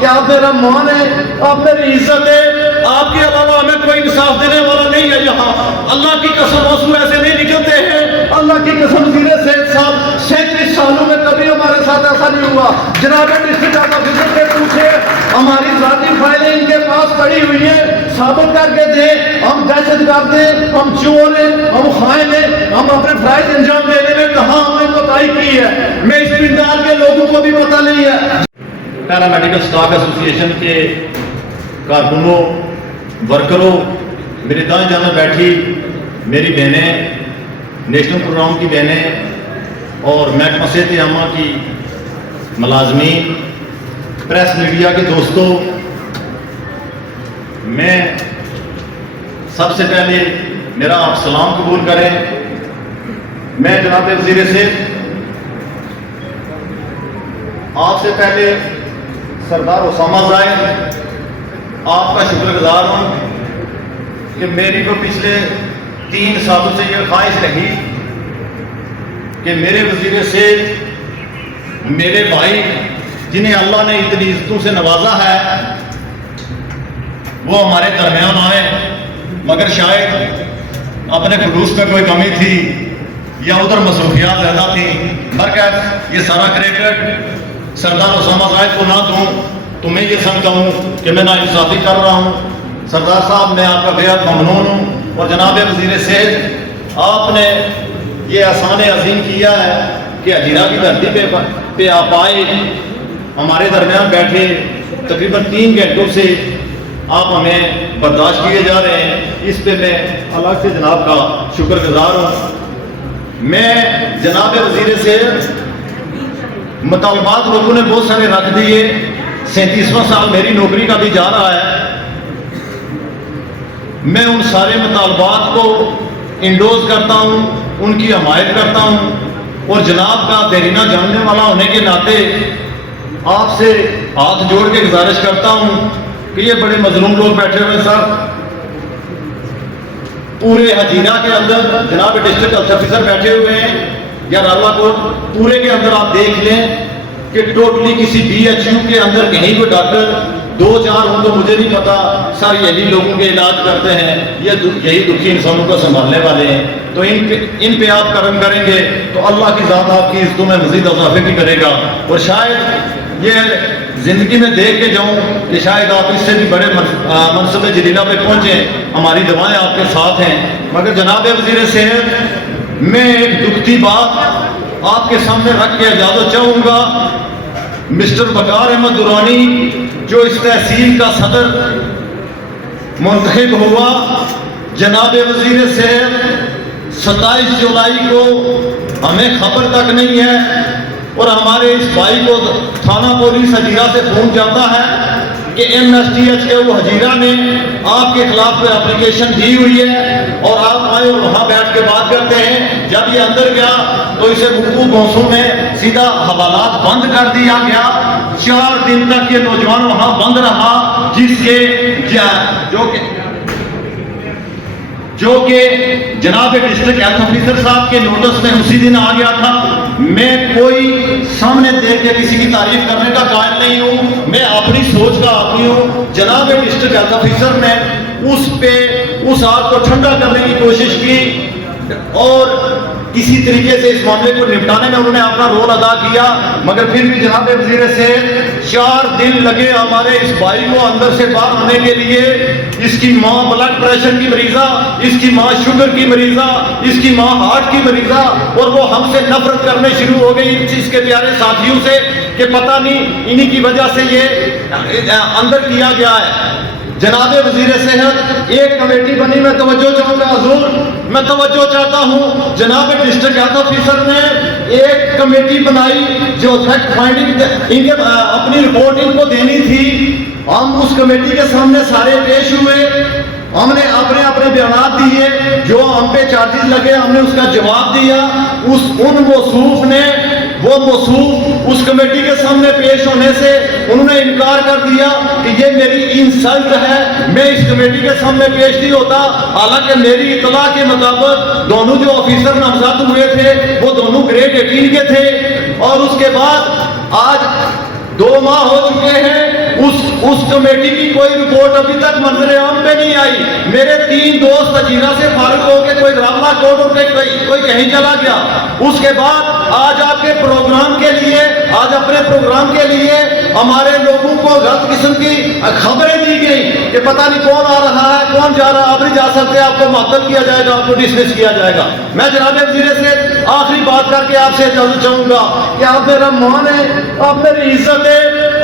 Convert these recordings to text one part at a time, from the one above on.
کہ آپ میرا مان ہے، آپ میری عزت ہے، آپ کے علاوہ ہمیں کوئی انصاف دینے والا نہیں ہے یہاں۔ اللہ کی قسم آنسو ایسے نہیں نکلتے ہیں، اللہ کی قسم وزیر صحت صاحب 37 سالوں میں کبھی ہمارے ساتھ ایسا نہیں ہوا۔ جناب ڈسٹرکٹ آفیسر سے پوچھے، ہماری ذاتی فائلیں ان کے پاس پڑی ہوئی ہیں، ثابت کر کے دیں ہم دہشت گرد ہیں، ہم چور ہیں، ہم خائن ہیں، ہم اپنے فرائض انجام دینے میں کہاں ہم نے کوتاہی کی ہے، میں اس پنڈال کے لوگوں کو بھی پتہ نہیں ہے۔ پیرا میڈیکل سٹاف ایسوسی ایشن کے کارکنوں، ورکروں، میری دائیں جانب بیٹھی میری بہنیں، نیشنل پروگرام کی بہنیں اور محکمہ صحت عامہ کی ملازمین، پریس میڈیا کے دوستوں، میں سب سے پہلے میرا آپ سلام قبول کریں۔ میں جناب وزیر صحت آپ سے پہلے سردار اسامہ زاہد آپ کا شکر گزار ہوں کہ میری کو پچھلے 3 سالوں سے یہ خواہش رہی کہ میرے وزیر صحت، میرے بھائی جنہیں اللہ نے اتنی عزتوں سے نوازا ہے، وہ ہمارے درمیان آئے، مگر شاید اپنے خلوص میں کوئی کمی تھی یا ادھر مصروفیات زیادہ تھیں۔ برکت یہ سارا کریڈٹ سردار اسامہ زاہد کو نہ دوں تو میں یہ سمجھتا ہوں کہ میں ناانصافی کر رہا ہوں۔ سردار صاحب میں آپ کا بےحد ممنون ہوں، اور جناب وزیر صحت آپ نے یہ احسان عظیم کیا ہے کہ ہجیرہ کی دھرتی پہ آپ آئے، ہمارے درمیان بیٹھے، تقریباً 3 گھنٹوں سے آپ ہمیں برداشت کیے جا رہے ہیں، اس پہ میں الگ سے جناب کا شکر گزار ہوں۔ میں جناب وزیر صحت مطالبات لوگوں نے بہت سارے رکھ دیے، 37واں سال میری نوکری کا بھی جا رہا ہے، میں ان سارے مطالبات کو انڈوز کرتا ہوں، ان کی حمایت کرتا ہوں، اور جناب کا دیرینہ جاننے والا ہونے کے ناطے آپ سے ہاتھ جوڑ کے گزارش کرتا ہوں کہ یہ بڑے مظلوم لوگ بیٹھے ہوئے سر، پورے ہجیرہ کے اندر جناب ڈسٹرکٹ ہیلتھ آفیسر بیٹھے ہوئے ہیں، یا رالا کوٹ پورے کے اندر آپ دیکھ لیں کہ ٹوٹلی کسی BHU کے اندر کہیں کوئی ڈاکٹر 2-4 ہوں تو مجھے نہیں پتا سر، یہی لوگوں کے علاج کرتے ہیں، یہی دکھی انسانوں کو سنبھالنے والے ہیں، تو ان پہ آپ کرم کریں گے تو اللہ کی ذات آپ کی عزتوں میں مزید اضافے بھی کرے گا، اور شاید یہ زندگی میں دیکھ کے جاؤں کہ شاید آپ اس سے بھی بڑے منصب جلیلہ پہ پہنچیں، ہماری دعائیں آپ کے ساتھ ہیں۔ مگر جناب وزیر صحت، میں ایک دکھتی بات آپ کے سامنے رکھ کے اجازت چاہوں گا۔ مسٹر وقار احمد درانی جو اس تحصیل کا صدر منتخب ہوا، جناب وزیر صحت 27 جولائی کو ہمیں خبر تک نہیں ہے، اور ہمارے اس بھائی کو تھانہ پولیس ہجیرہ سے فون جاتا ہے کہ MSTH کے وہ ہجیرہ نے آپ کے خلاف کوئی اپلیکیشن دی ہوئی ہے، اور آپ آئے اور وہاں بیٹھ کے بات کرتے ہیں۔ جب یہ اندر گیا تو اسے بکو گونسوں میں سیدھا حوالات بند کر دیا گیا، 4 دن تک یہ نوجوان وہاں بند رہا، جس کے جو کہ جناب ڈسٹرکٹ ہیلتھ آفیسر صاحب کے نوٹس میں اسی دن آ گیا تھا۔ میں کوئی سامنے دیکھ کے کسی کی تعریف کرنے کا قائل نہیں ہوں، میں اپنی سوچ کا آدمی ہوں۔ جناب ڈسٹرکٹ ہیلتھ آفیسر نے اس آگ کو ٹھنڈا کرنے کی کوشش کی، اور کسی طریقے سے اس معاملے کو نپٹانے میں انہوں نے اپنا رول ادا کیا، مگر پھر بھی جناب وزیر صحت 4 دن لگے ہمارے اس بھائی کو اندر سے باہر ہونے کے لیے۔ اس کی ماں بلڈ پریشر کی مریضہ، اس کی ماں شوگر کی مریضہ، اس کی ماں ہارٹ کی مریضہ، اور وہ ہم سے نفرت کرنے شروع ہو گئی اس کے پیارے ساتھیوں سے کہ پتہ نہیں انہی کی وجہ سے یہ اندر کیا گیا ہے۔ جناب وزیر صحت، ایک کمیٹی بنی، میں توجہ چاہوں گا حضور، میں توجہ چاہتا ہوں، جناب ڈسٹرکٹ ہیلتھ آفیسر نے ایک کمیٹی بنائی جو فیکٹ فائنڈنگ اپنی رپورٹ ان کو دینی تھی۔ ہم اس کمیٹی کے سامنے سارے پیش ہوئے، ہم نے اپنے بیانات دیے، جو ہم پہ چارجز لگے ہم نے اس کا جواب دیا۔ ان موصوف نے وہ موصوف اس کمیٹی کے سامنے پیش ہونے سے انہوں نے انکار کر دیا کہ یہ میری انسلٹ ہے، میں اس کمیٹی کے سامنے پیش نہیں ہوتا۔ حالانکہ میری اطلاع کے مطابق دونوں جو آفیسر نامزد ہوئے تھے وہ دونوں گریڈ 18 کے تھے، اور اس کے بعد آج 2 ماہ ہو چکے ہیں، اس उस कमेटी की कोई रिपोर्ट अभी तक मंजर आम पे नहीं आई। मेरे 3 दोस्त अजीरा से फारिग हो के कोई रावला कोट और कोई कहीं चला गया। उसके बाद आज आपके प्रोग्राम के लिए, आज अपने प्रोग्राम के लिए हमारे लोगों को गलत किस्म की खबरें दी गई कि पता नहीं कौन आ रहा है, कौन जा रहा है, आप नहीं जा सकते, आपको मुअत्तल किया जाएगा, आपको डिसमिस किया जाएगा। मैं जनाब वज़ीर से आखिरी बात करके आपसे इजाजत चाहूंगा कि आप मेरा मान है, आप मेरी इज्जत है,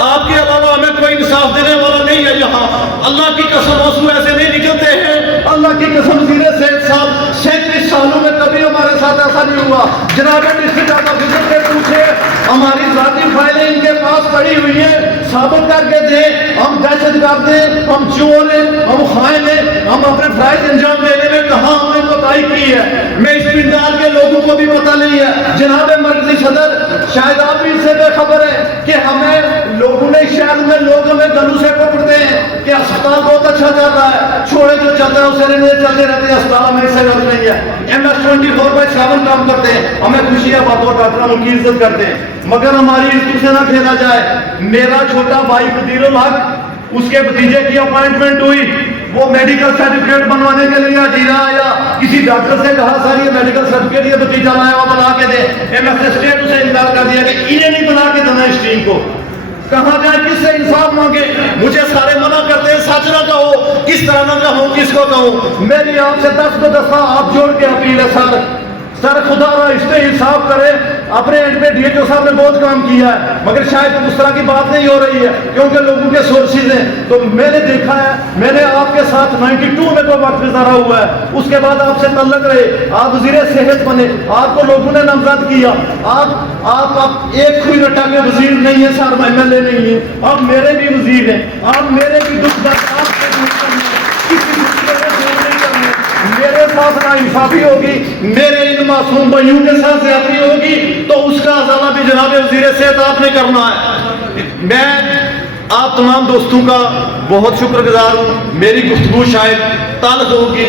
आपके अलावा हमें कोई इंसाफ देने वाला नहीं है यहाँ। अल्लाह की कसम आंसू ऐसे नहीं निकलते हैं। अल्लाह की कसम वज़ीर सेहत साहब 37 सालों में कभी हमारे साथ ऐसा नहीं हुआ। जनाब डिस्ट्रिक्ट ऑफिसर से पूछे, हमारी जाती फाइलें इनके पास पड़ी हुई है, साबित करके दे हम दहशतगर्द हैं, हम चोर हैं, हम खाइन हैं, हम अपने फराइज अंजाम देने में कहाँ हमने कोताही की है। मैं इस पिंडाल के लोगों को भी पता नहीं है। जनाब मर्कजी सदर, शायद आप भी इससे बेखबर है कि हमें लोगों ने शहर में लोग हमें गलू से पकड़ते हैं कि अस्पताल बहुत अच्छा चल रहा है, छोड़े जो चल रहा है उसे नहीं चलते रहते हैं, अस्पताल में इससे गलत नहीं है। MS 24/7 काम करते हैं, हमें खुशी है, बातों डॉक्टर उनकी इज्जत करते हैं, मगर हमारी इज्जत से ना खेला जाए। मेरा छोटा भाई कदीरुल हक, उसके भतीजे की अपॉइंटमेंट हुई, वो मेडिकल सर्टिफिकेट बनवाने के लिए अजीरा आया, किसी डॉक्टर से कहा सर ये मेडिकल सर्टिफिकेट ये भतीजा लाया वो बना के दे। MS स्टेट उसे इनकार कर दिया कि इन्हें नहीं बना के देना इस टीम को। कहाँ जाए, किससे इंसाफ मांगे? मुझे सारे मना करते हैं, सच ना कहो, किस तरह ना कहूँ, किसको कहूँ? मेरी आपसे 10 दफा हाथ जोड़ के अपील है सर खुदा रहा इस पे इंसाफ करे। अपने एंड पे DHO साहब ने बहुत काम किया है, मगर शायद उस तरह की बात नहीं हो रही है क्योंकि लोगों के सोर्सेज हैं। तो मैंने देखा है, मैंने आपके साथ 92 में तो वक्त गुजारा हुआ है, उसके बाद आपसे तल्लक रहे, आप वज़ीर सेहत बने, आपको लोगों ने नामजद किया। आप एक खुई रटा के वजीर नहीं है सर, MLA नहीं है, आप मेरे भी वजीर हैं, आप मेरे भी दुख दर्द आपसे दूर करने, किसी दूसरे को दूर नहीं करने। मेरे साथ नाइंसाफी होगी, मेरे इन मासूम भाइयों के साथ ज्यादती होगी तो उसका अजाला भी जनाब वज़ीर सेहत आपने करना है। मैं आप तमाम दोस्तों का बहुत शुक्रगुजार हूँ। मेरी गुफ्तगू शायद ताल्लुक होगी,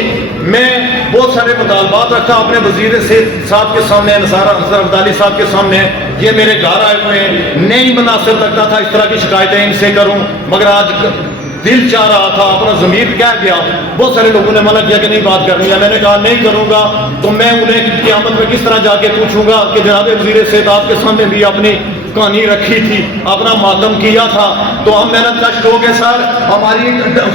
मैं बहुत सारे मुतालबात रखा अपने वज़ीर सेहत साहब के सामने, नसार अब्दाली साहब के सामने। ये मेरे घर आए हुए हैं, नहीं मुनासिब लगता था इस तरह की शिकायतें इनसे करूँ, मगर आज दिल चाह रहा था, अपना ज़मीर कह गया। बहुत सारे लोगों ने मना किया कि नहीं बात करनी है, मैंने कहा नहीं करूँगा तो मैं उन्हें क़यामत में किस तरह जाके पूछूंगा कि जनाब वज़ीर सेहत आपके सामने भी अपनी कहानी रखी थी, अपना मातम किया था। तो हम मेहनत कश लोग हैं सर, हमारी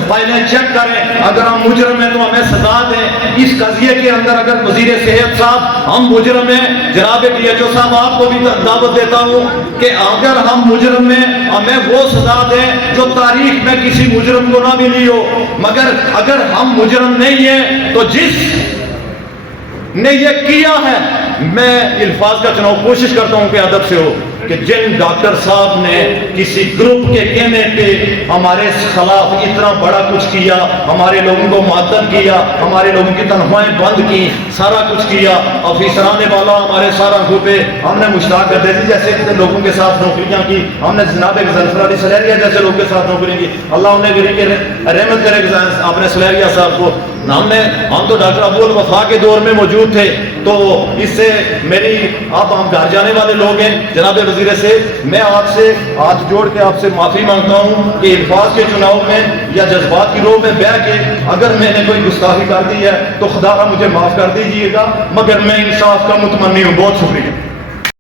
फाइलें चेक करें, अगर हम मुजरम हैं तो हमें सजा दें। इस कज़िये के अंदर अगर वज़ीर सेहत साहब हम मुजरम हैं, जनाब DHO साहब आपको भी दावत देता हूँ कि अगर हम मुजरम हैं हमें वो सजा दें जो तारीख में किसी मुजरम को ना मिली हो। मगर अगर हम मुजरम नहीं हैं तो जिस ने ये किया है, मैं अल्फाज का चुनाव कोशिश करता हूँ कि अदब से हो, कि जिन डॉक्टर साहब ने किसी ग्रुप के कहने पे हमारे खिलाफ इतना बड़ा कुछ किया, हमारे लोगों को मुअत्तल किया, हमारे लोगों की तनख्वाहें बंद की, सारा कुछ किया, अफीसराने वाला हमारे सारा पे हमने मुश्ताक कर दी, जैसे लोगों के साथ नौकरियाँ की, हमने जनाब ज़ल्फ़र अली सलेरिया जैसे लोगों के साथ नौकरी की, अल्लाह उन्हें रहमत करे अपने सलेरिया साहब को। हम तो डॉक्टर अबुल वफा के दौर में मौजूद थे, तो इससे मेरी आप हम घर जाने वाले लोग हैं। जनाब वज़ीर से मैं आपसे हाथ जोड़ के आपसे माफ़ी मांगता हूँ कि अल्फाज के चुनाव में या जज्बात की रोह में बह के अगर मैंने कोई गुस्ताखी कर दी है तो खुदा मुझे माफ़ कर दीजिएगा, मगर मैं इंसाफ का मुतमन्नी हूँ। बहुत शुक्रिया।